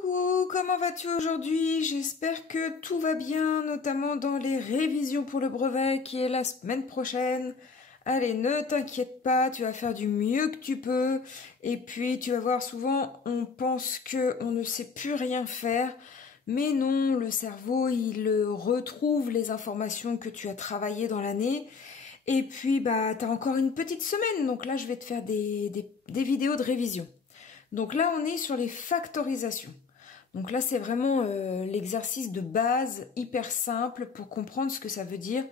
Coucou, comment vas-tu aujourd'hui? J'espère que tout va bien, notamment dans les révisions pour le brevet qui est la semaine prochaine. Allez, ne t'inquiète pas, tu vas faire du mieux que tu peux. Et puis, tu vas voir, souvent, on pense que on ne sait plus rien faire. Mais non, le cerveau, il retrouve les informations que tu as travaillées dans l'année. Et puis, bah, t'as encore une petite semaine. Donc là, je vais te faire des vidéos de révision. Donc là, on est sur les factorisations. Donc là, c'est vraiment l'exercice de base hyper simple pour comprendre ce que ça veut dire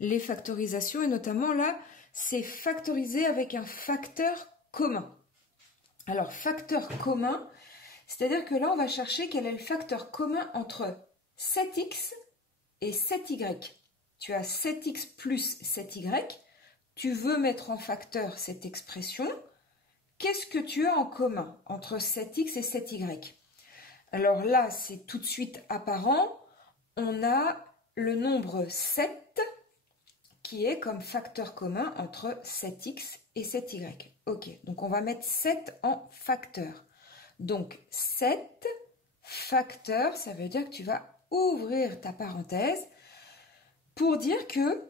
les factorisations. Et notamment là, c'est factoriser avec un facteur commun. Alors, facteur commun, c'est-à-dire que là, on va chercher quel est le facteur commun entre 7x et 7y. Tu as 7x plus 7y. Tu veux mettre en facteur cette expression. Qu'est-ce que tu as en commun entre 7x et 7y? Alors là, c'est tout de suite apparent. On a le nombre 7 qui est comme facteur commun entre 7x et 7y. Ok, donc on va mettre 7 en facteur. Donc 7 facteur, ça veut dire que tu vas ouvrir ta parenthèse pour dire que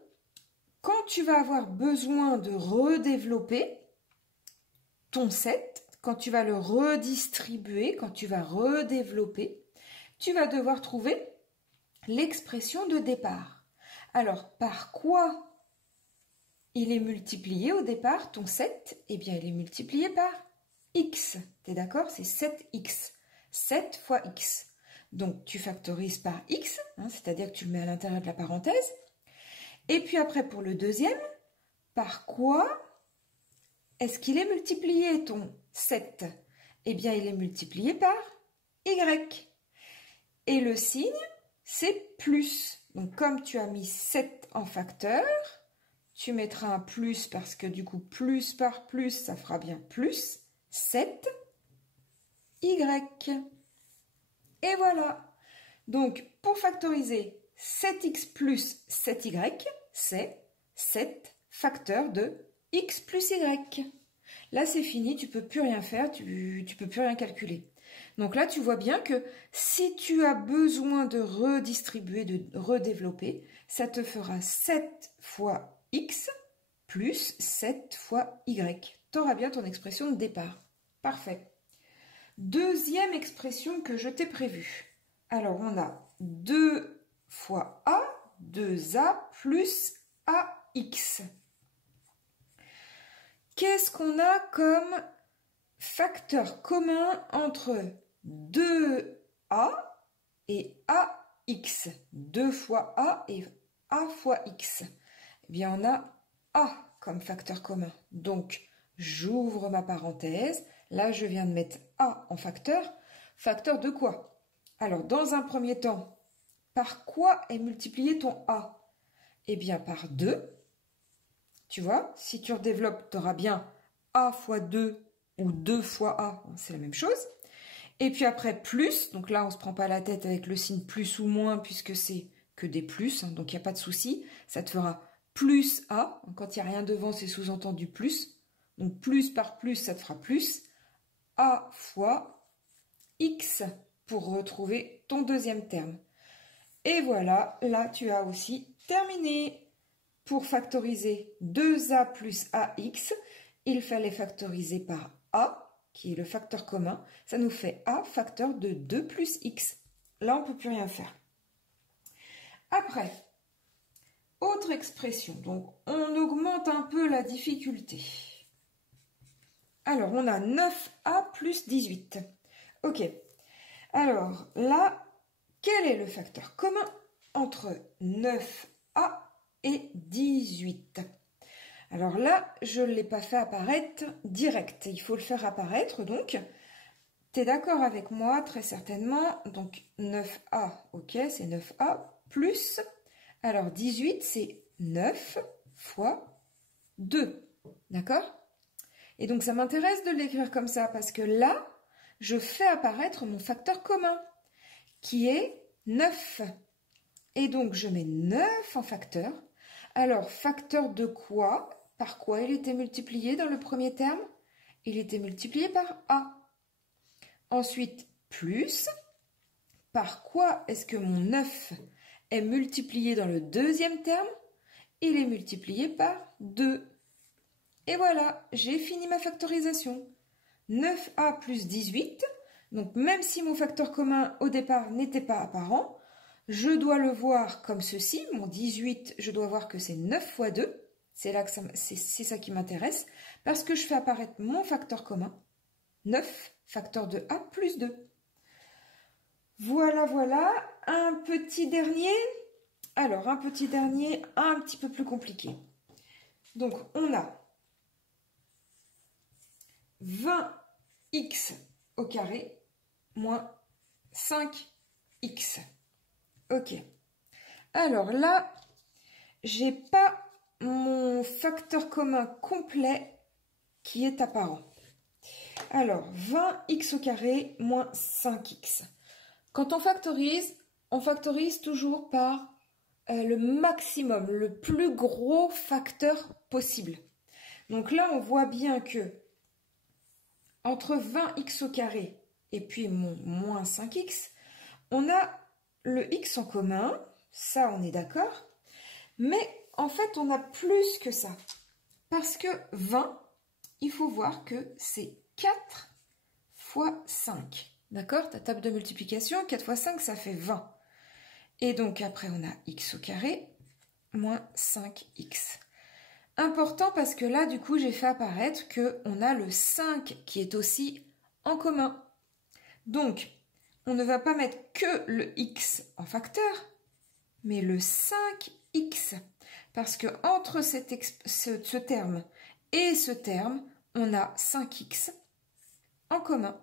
quand tu vas avoir besoin de redévelopper ton 7, quand tu vas le redistribuer, quand tu vas redévelopper, tu vas devoir trouver l'expression de départ. Alors, par quoi il est multiplié au départ, ton 7? Eh bien, il est multiplié par x. Tu es d'accord? C'est 7x. 7 fois x. Donc, tu factorises par x, c'est-à-dire que tu le mets à l'intérieur de la parenthèse. Et puis après, pour le deuxième, par quoi est-ce qu'il est multiplié, ton 7? Eh bien, il est multiplié par y. Et le signe, c'est plus. Donc, comme tu as mis 7 en facteur, tu mettras un plus parce que du coup, plus par plus, ça fera bien plus 7 y. Et voilà. Donc, pour factoriser 7x plus 7y, c'est 7 facteurs de x plus y. Là, c'est fini, tu peux plus rien faire, tu peux plus rien calculer. Donc là, tu vois bien que si tu as besoin de redistribuer, de redévelopper, ça te fera 7 fois x plus 7 fois y. Tu auras bien ton expression de départ. Parfait. Deuxième expression que je t'ai prévue. Alors, on a 2 fois a, 2a plus ax. Qu'est-ce qu'on a comme facteur commun entre 2a et ax? 2 fois a et a fois x. Eh bien, on a a comme facteur commun. Donc, j'ouvre ma parenthèse. Là, je viens de mettre a en facteur. Facteur de quoi? Alors, dans un premier temps, par quoi est multiplié ton a? Eh bien, par 2. Tu vois, si tu redéveloppes, tu auras bien a fois 2 ou 2 fois a, c'est la même chose. Et puis après, plus, donc là, on ne se prend pas la tête avec le signe plus ou moins, puisque c'est que des plus, donc il n'y a pas de souci. Ça te fera plus a, quand il n'y a rien devant, c'est sous-entendu plus. Donc plus par plus, ça te fera plus a fois x pour retrouver ton deuxième terme. Et voilà, là, tu as aussi terminé. Pour factoriser 2a plus ax, il fallait factoriser par a, qui est le facteur commun. Ça nous fait a facteur de 2 plus x. Là, on ne peut plus rien faire. Après, autre expression. Donc, on augmente un peu la difficulté. Alors, on a 9a plus 18. Ok. Alors, là, quel est le facteur commun entre 9a et 18. Alors là, je ne l'ai pas fait apparaître direct. Il faut le faire apparaître, donc. Tu es d'accord avec moi, très certainement. Donc, 9a, ok, c'est 9a, plus. Alors, 18, c'est 9 fois 2. D'accord? Et donc, ça m'intéresse de l'écrire comme ça, parce que là, je fais apparaître mon facteur commun, qui est 9. Et donc, je mets 9 en facteur. Alors, facteur de quoi? Par quoi il était multiplié dans le premier terme? Il était multiplié par a. Ensuite, plus. Par quoi est-ce que mon 9 est multiplié dans le deuxième terme? Il est multiplié par 2. Et voilà, j'ai fini ma factorisation. 9a plus 18. Donc même si mon facteur commun au départ n'était pas apparent, je dois le voir comme ceci. Mon 18, je dois voir que c'est 9 fois 2. C'est là que c'est ça qui m'intéresse. Parce que je fais apparaître mon facteur commun. 9, facteur de a plus 2. Voilà, voilà. Un petit dernier. Alors, un petit dernier, un petit peu plus compliqué. Donc, on a 20x au carré moins 5x. Ok. Alors là, j'ai pas mon facteur commun complet qui est apparent. Alors, 20x au carré moins 5x. Quand on factorise toujours par le maximum, le plus gros facteur possible. Donc là, on voit bien que entre 20x au carré et puis mon moins 5x, on a le x en commun, ça on est d'accord, mais en fait on a plus que ça. Parce que 20, il faut voir que c'est 4 fois 5. D'accord? Ta table de multiplication, 4 fois 5, ça fait 20. Et donc après, on a x au carré moins 5x. Important parce que là, du coup, j'ai fait apparaître qu'on a le 5 qui est aussi en commun. Donc, on ne va pas mettre que le x en facteur, mais le 5x. Parce que entre ce terme et ce terme, on a 5x en commun.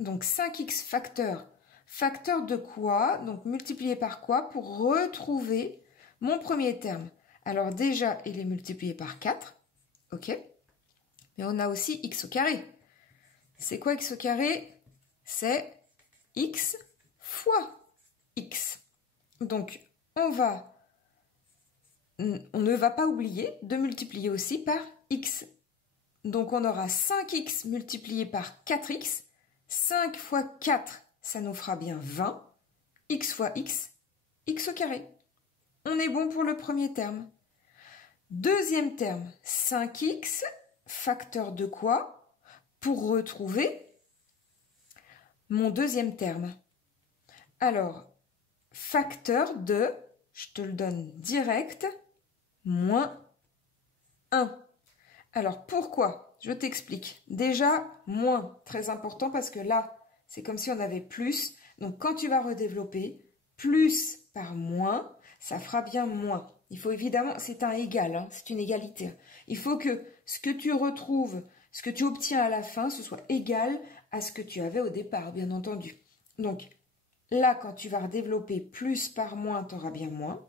Donc 5x facteur. Facteur de quoi? Donc multiplié par quoi pour retrouver mon premier terme? Alors déjà, il est multiplié par 4. Ok. Mais on a aussi x au carré. C'est quoi x au carré? C'est x fois x. Donc on ne va pas oublier de multiplier aussi par x. Donc on aura 5x multiplié par 4x. 5 fois 4, ça nous fera bien 20. X fois x, x au carré. On est bon pour le premier terme. Deuxième terme, 5x, facteur de quoi? Pour retrouver mon deuxième terme. Alors, facteur de, je te le donne direct, moins 1. Alors, pourquoi? Je t'explique. Déjà, moins, très important parce que là, c'est comme si on avait plus. Donc, quand tu vas redévelopper, plus par moins, ça fera bien moins. Il faut évidemment, c'est un égal, hein, c'est une égalité. Il faut que ce que tu retrouves, ce que tu obtiens à la fin, ce soit égal à ce que tu avais au départ, bien entendu. Donc, là, quand tu vas redévelopper plus par moins, tu auras bien moins.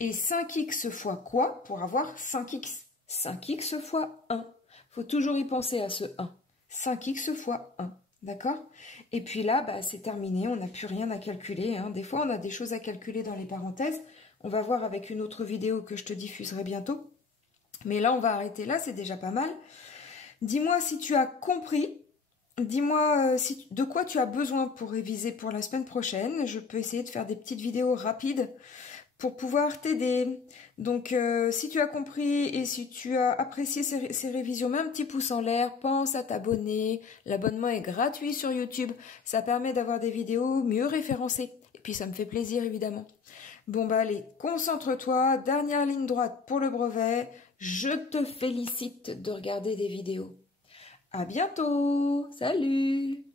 Et 5x fois quoi pour avoir 5x? 5x fois 1. Il faut toujours y penser à ce 1. 5x fois 1. D'accord? Et puis là, bah, c'est terminé. On n'a plus rien à calculer. Hein. Des fois, on a des choses à calculer dans les parenthèses. On va voir avec une autre vidéo que je te diffuserai bientôt. Mais là, on va arrêter là. C'est déjà pas mal. Dis-moi si tu as compris. Dis-moi de quoi tu as besoin pour réviser pour la semaine prochaine. Je peux essayer de faire des petites vidéos rapides pour pouvoir t'aider. Donc, si tu as compris et si tu as apprécié ces révisions, mets un petit pouce en l'air, pense à t'abonner. L'abonnement est gratuit sur YouTube. Ça permet d'avoir des vidéos mieux référencées. Et puis, ça me fait plaisir, évidemment. Bon, bah allez, concentre-toi. Dernière ligne droite pour le brevet. Je te félicite de regarder des vidéos. À bientôt. Salut!